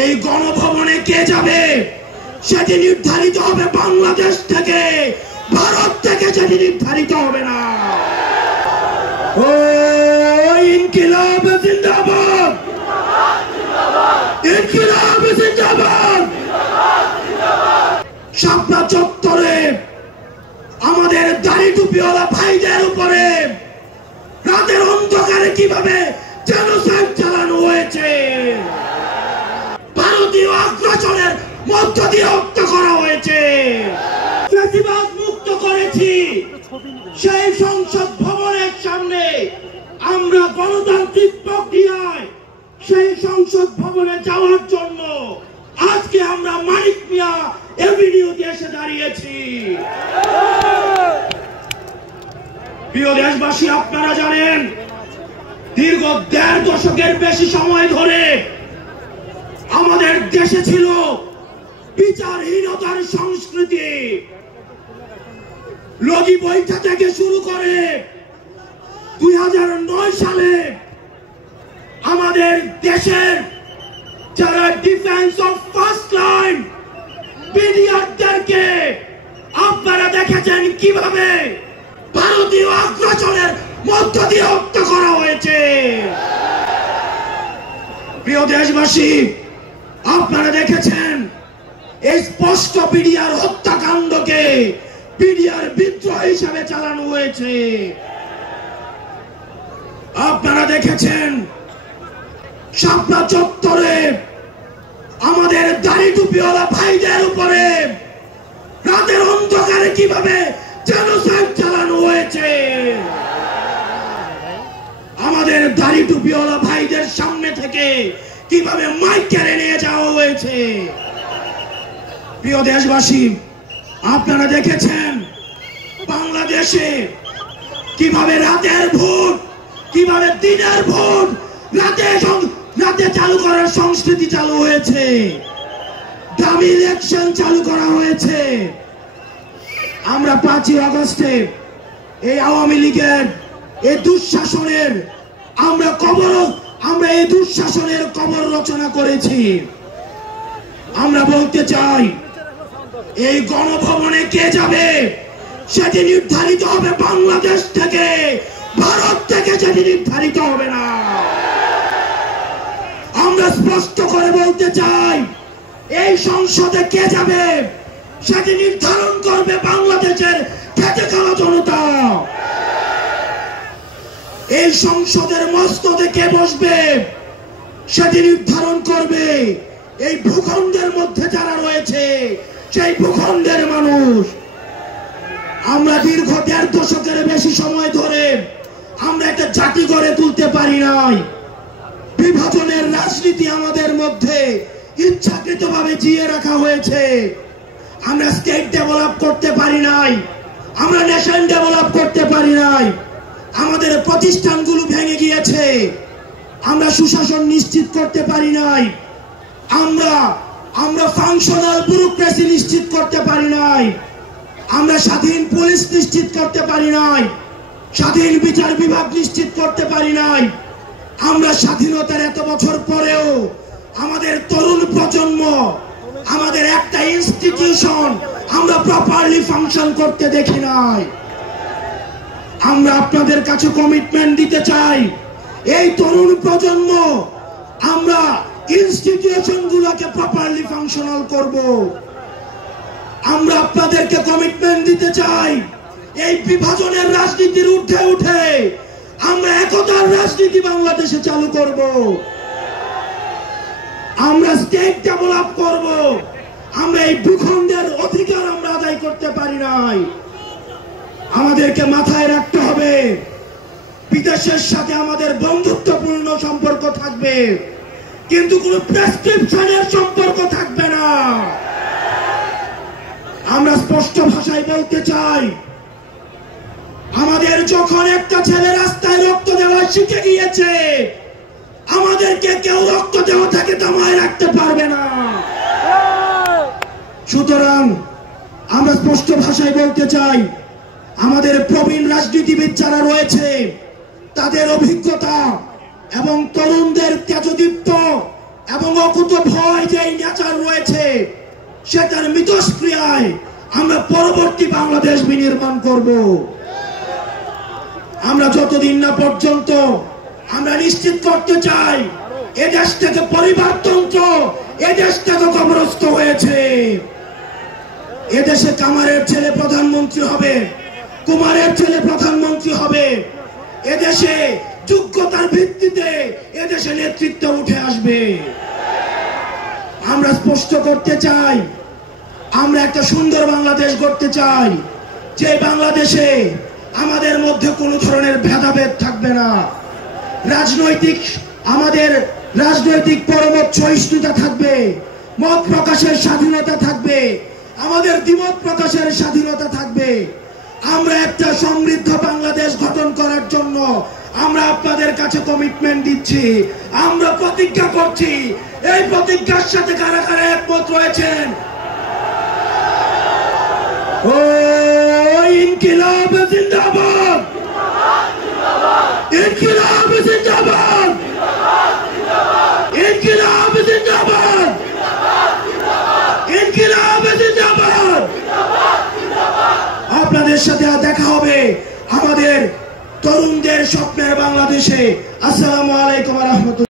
এই গণভবনে কে যাবে সেটি নির্ধারিত হবে বাংলাদেশ থেকে, ভারত থেকে সেটি নির্ধারিত হবে না। ও ইনকিলাব জিন্দাবাদ, ইনকিলাব জিন্দাবাদ। শাপলা চত্বরে আমাদের দাড়ি টুপিওয়ালা ভাইদের উপরে রাতের অন্ধকারে কিভাবে জেনোসাইড চালানো হয়েছে, ভারতীয় আগ্রাসনের মধ্য দিয়ে হত্যা করা হয়েছে। ফ্যাসিবাদ মুক্ত করেছি সেই সংসদ ভবনের সামনে আমরা গণতান্ত্রিক প্রক্রিয়ায় সেই সংসদ ভবনে যাওয়ার জন্য আজকে আমরা মানিক মিয়া এভিনিউতে এসে দাঁড়িয়েছি। প্রিয় দেশবাসী, আপনারা জানেন দীর্ঘ ১.৫ দশকের বেশি সময় ধরে আমাদের দেশে ছিল বিচারহীনতার সংস্কৃতি। লগি বৈঠা থেকে শুরু করে ২০০৯ সালে আমাদের দেশের যারা ডিফেন্স অফ ফার্স্ট লাইন বিডিআরদেরকে আপনারা দেখেছেন কিভাবে ভারতীয় আগ্রাসনের মধ্য দিয়ে হত্যা করা হয়েছে। প্রিয় দেশবাসী, আপনারা দেখেছেন এই স্পষ্ট বিডিআর হত্যাকাণ্ডকে বিডিআর বিদ্রোহ হিসাবে চালানো হয়েছে। আপনারা দেখেছেন শাপলা চত্বরে আমাদের দাড়ি টুপিওয়ালা ভাইদের উপরে রাতের অন্ধকারে কিভাবে জেনোসাইড চালানো হয়েছে। আমাদের দাড়ি টুপিওয়ালা ভাইদের সামনে থেকে কিভাবে মাইক কেড়ে নিয়ে যাওয়া হয়েছে। প্রিয় দেশবাসী, আপনারা দেখেছেন বাংলাদেশে কিভাবে রাতের ভোট, কিভাবে দিনের ভোট রাতে চালু করার সংস্কৃতি চালু হয়েছে, ডামি ইলেকশন চালু করা হয়েছে। আমরা ৫ই আগস্টে এই আওয়ামী লীগের এই দুঃশাসনের আমরা এই দুঃশাসনের কবর রচনা করেছি। আমরা বলতে চাই এই গণভবনে কে যাবে সেটি নির্ধারিত হবে বাংলাদেশ থেকে, ভারত থেকে সেটি নির্ধারিত হবে না। আমরা স্পষ্ট করে বলতে চাই এই সংসদে কে যাবে সেটি নির্ধারণ করবে বাংলাদেশের খেটে খাওয়া জনতা। এই সংসদের মস্তদে কে বসবে সেটি নির্ধারণ করবে এই ভূখণ্ডের মধ্যে যারা রয়েছে সেই ভূখণ্ডের মানুষ। আমরা দীর্ঘ ১.৫ দশকের বেশি সময় ধরে আমরা একটা জাতি গড়ে তুলতে পারি নাই। বিভাজনের রাজনীতি আমাদের মধ্যে ইচ্ছাকৃতভাবে জিয়ে রাখা হয়েছে। আমরা স্টেট ডেভেলপ করতে পারি নাই, আমরা নেশন ডেভেলপ করতে পারি নাই। আমাদের প্রতিষ্ঠানগুলো ভেঙে গিয়েছে, আমরা সুশাসন নিশ্চিত করতে পারি নাই, আমরা ফাংশনাল ব্যুরোক্রেসি নিশ্চিত করতে পারি নাই, আমরা স্বাধীন পুলিশ নিশ্চিত করতে পারি নাই, স্বাধীন বিচার বিভাগ নিশ্চিত করতে পারি নাই। আমরা স্বাধীনতার এত বছর পরেও আমাদের তরুণ প্রজন্ম, আমাদের একটা ইনস্টিটিউশন আমরা প্রপারলি ফাংশন করতে দেখি নাই। আমরা আপনাদের কাছে কমিটমেন্ট দিতে চাই, এই তরুণ প্রজন্ম আমরা ইনস্টিটিউশন গুলোকে প্রপারলি ফাংশনাল করব। আমরা আপনাদেরকে কমিটমেন্ট দিতে চাই, এই বিভাজনের রাজনীতির ঊর্ধ্বে উঠে আমরা একতার রাজনীতি বাংলাদেশে চালু করব। আমরা স্টেট ডেভেলপ করব। আমরা এই ভূখণ্ডের অধিকার আমরা আদায় করতে পারি নাই। আমাদেরকে মাথায় রাখতে হবে বিদেশের সাথে আমাদের বন্ধুত্বপূর্ণ সম্পর্ক থাকবে, কিন্তু কোনো প্রেসক্রিপশনের সম্পর্ক থাকবে না। আমরা স্পষ্ট ভাষায় বলতে চাই, আমাদের যখন একটা ছেলে রাস্তায় রক্ত দেওয়া শিখে গিয়েছে, আমাদেরকে কেউ রক্ত দেওয়া থেকে থামায় রাখতে পারবে না। সুতরাং আমরা স্পষ্ট ভাষায় বলতে চাই, আমাদের প্রবীণ রাজনীতিবিদ যারা রয়েছে তাদের অভিজ্ঞতা এবং তরুণদের তেজদীপ্ত এবং অকুত ভয় যে নেচার রয়েছে সেটার মিথস্ক্রিয়ায় আমরা পরবর্তী বাংলাদেশ বিনির্মাণ করব। আমরা যতদিন না পর্যন্ত আমরা নিশ্চিত করতে চাই এদেশ থেকে পরিবারতন্ত্র, এদেশ থেকে কবরস্থ হয়েছে। এদেশে কামারের ছেলে প্রধানমন্ত্রী হবে, কুমারের ছেলে প্রধানমন্ত্রী হবে। এদেশে যোগ্যতার ভিত্তিতে এদেশে নেতৃত্ব উঠে আসবে। আমরা স্পষ্ট করতে চাই, আমরা একটা সুন্দর বাংলাদেশ গড়তে চাই, যে বাংলাদেশে আমাদের মধ্যে কোনো ধরনের ভেদাভেদ থাকবে না। আমাদের রাজনৈতিক পরমত সহিষ্ণুতা থাকবে, মত প্রকাশের স্বাধীনতা থাকবে, আমাদের দ্বিমত প্রকাশের স্বাধীনতা থাকবে। আমরা একটা সমৃদ্ধ বাংলাদেশ গঠন করার জন্য আমরা আপনাদের কাছে কমিটমেন্ট দিচ্ছি, আমরা প্রতিজ্ঞা করছি। এই প্রতিজ্ঞার সাথে কারা কারা একমত রয়েছেন? ও ইনকিলাব জিন্দাবাদ, ইনকিলাব জিন্দাবাদ, ইনকিলাব জিন্দাবাদ, ইনকিলাব জিন্দাবাদ। আপনাদের সাথে দেখা হবে আমাদের তরুণদের স্বপ্নের বাংলাদেশে। আসসালামু আলাইকুম ওয়া রাহমাতুল্লাহ।